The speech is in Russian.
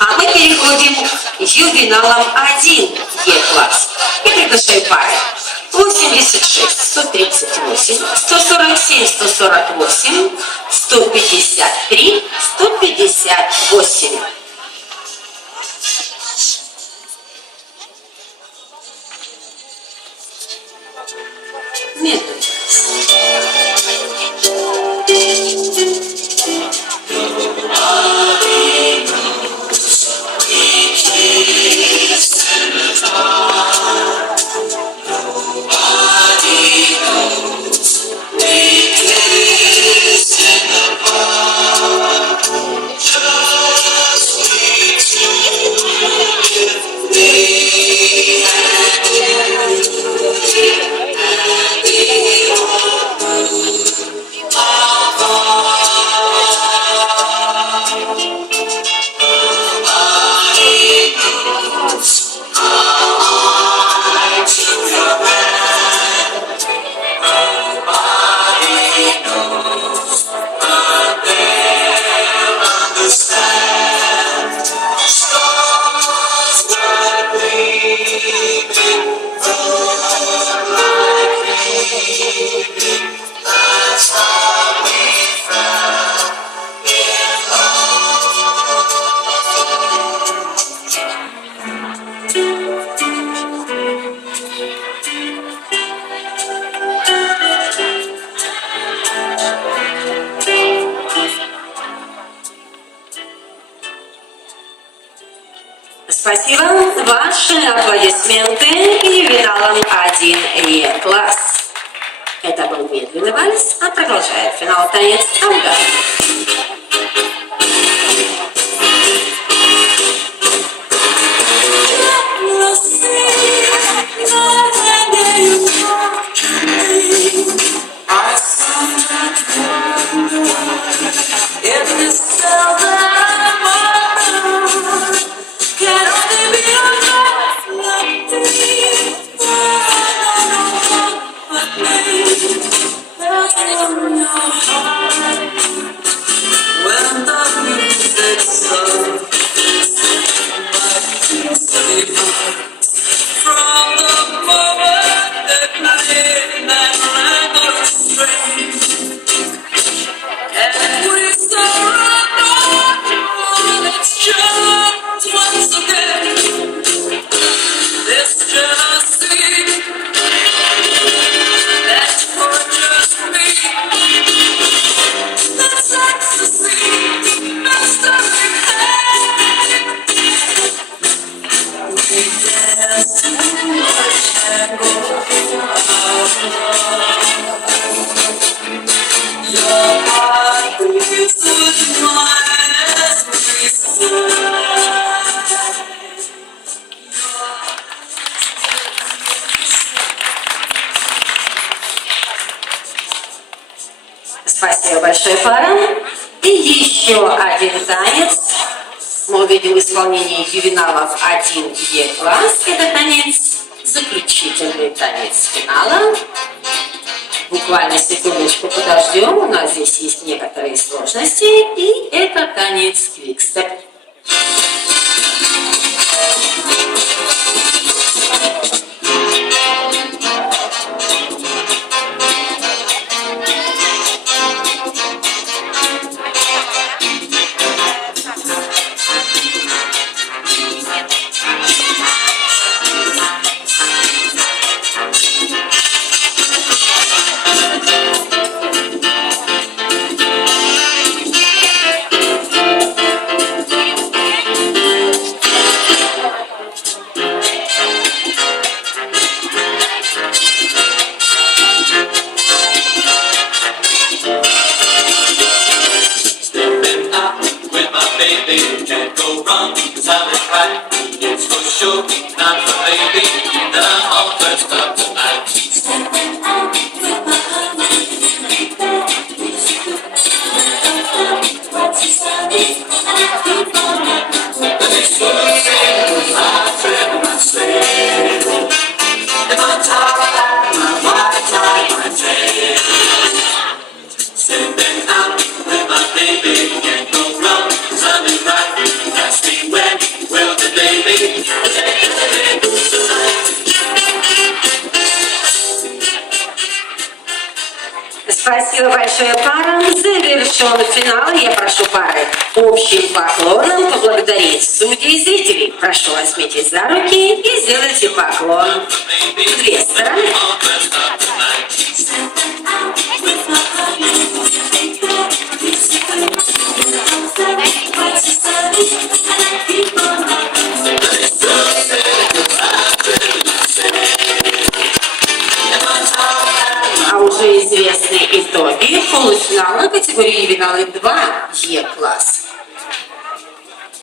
А мы переходим к ювеналам 1 Е-класс. Я приглашаю пары. 86, 138, 147, 148, 153, 158. Медленно. Спасибо. Ваши аплодисменты ювеналам 1 Е-класс. Это был медленный вальс, а продолжает финал танец Алга. Спасибо большое парам. И еще один танец. Мы увидим в исполнении ювеналов 1 Е-класс. Это танец, заключительный танец финала. Буквально секундочку подождем. У нас здесь есть некоторые сложности. И это танец квикстеп. wrong, it's on it's for sure, not for baby. Большой парам завершен финал. Я прошу пары общим поклоном поблагодарить судей и зрителей. Прошу, возьмитесь за руки и сделайте поклон в две стороны. Уже известны итоги полуфинала категории ювеналы 2 Е-класс.